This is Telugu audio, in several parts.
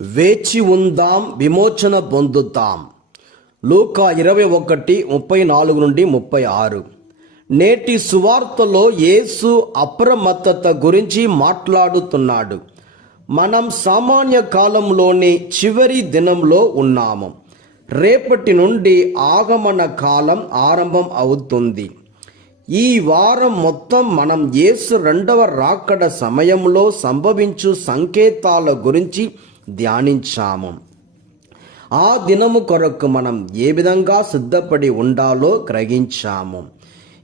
వేచి ఉందాం, విమోచన పొందుతాం. లూకా 21:34-36. నేటి సువార్తలో యేసు అప్రమత్తత గురించి మాట్లాడుతున్నాడు. మనం సామాన్య కాలంలోని చివరి దినంలో ఉన్నాము. రేపటి నుండి ఆగమన కాలం ఆరంభం అవుతుంది. ఈ వారం మొత్తం మనం యేసు రెండవ రాకడ సమయంలో సంభవించు సంకేతాల గురించి ధ్యానించాము. ఆ దినము కొరకు మనం ఏ విధంగా సిద్ధపడి ఉండాలో గ్రహించాము.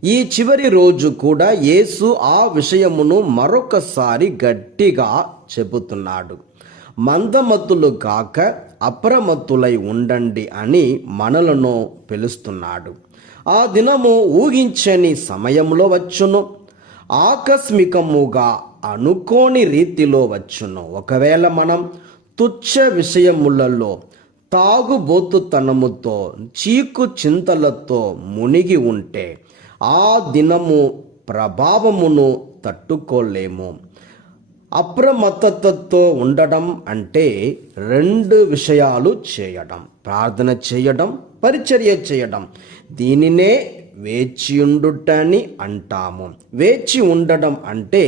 ఈ చివరి రోజు కూడా యేసు ఆ విషయమును మరొకసారి గట్టిగా చెబుతున్నాడు. మందమతులు కాక అప్రమత్తులై ఉండండి అని మనలను పిలుస్తున్నాడు. ఆ దినము ఊహించని సమయంలో వచ్చును, ఆకస్మికముగా అనుకోని రీతిలో వచ్చును. ఒకవేళ మనం తుచ్చ విషయములలో, తాగుబోతుతనముతో, చీకు చింతలతో మునిగి ఉంటే ఆ దినము ప్రభావమును తట్టుకోలేము. అప్రమత్తతతో ఉండడం అంటే రెండు విషయాలు చేయడం: ప్రార్థన చేయడం, పరిచర్య చేయడం. దీనినే వేచియుండుటని అంటాము. వేచి ఉండడం అంటే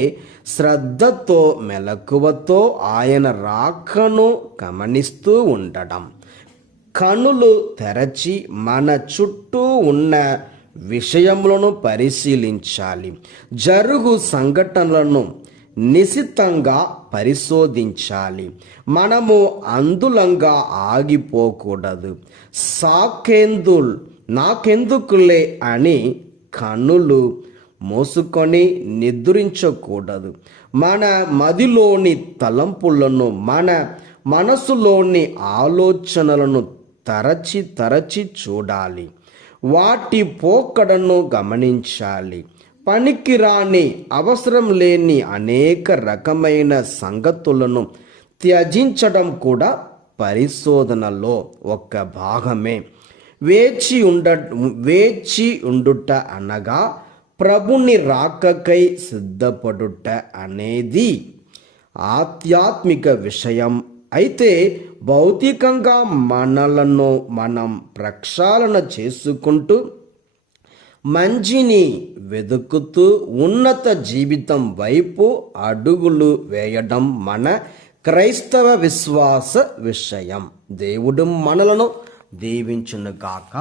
శ్రద్ధతో, మెలకువతో ఆయన రాకను గమనిస్తూ ఉండడం. కనులు తెరచి మన చుట్టూ ఉన్న విషయములను పరిశీలించాలి. జరుగు సంఘటనలను నిశితంగా పరిశోధించాలి. మనము అందులంగా ఆగిపోకూడదు. నాకెందుకులే అని కన్నులు మోసుకొని నిద్రించకూడదు. మన మదిలోని తలంపులను, మన మనసులోని ఆలోచనలను తరచి చూడాలి. వాటి పోకడను గమనించాలి. పనికిరాని, అవసరం లేని అనేక రకమైన సంగతులను త్యజించడం కూడా పరిశోధనలో ఒక భాగమే. వేచి ఉండుట అనగా ప్రభుని రాకకై సిద్ధపడుట అనేది ఆధ్యాత్మిక విషయం. అయితే భౌతికంగా మనలను మనం ప్రక్షాళన చేసుకుంటూ, మంచిని వెతుకుతూ ఉన్నత జీవితం వైపు అడుగులు వేయడం మన క్రైస్తవ విశ్వాస విషయం. దేవుడు మనలను దీవించునుగాక.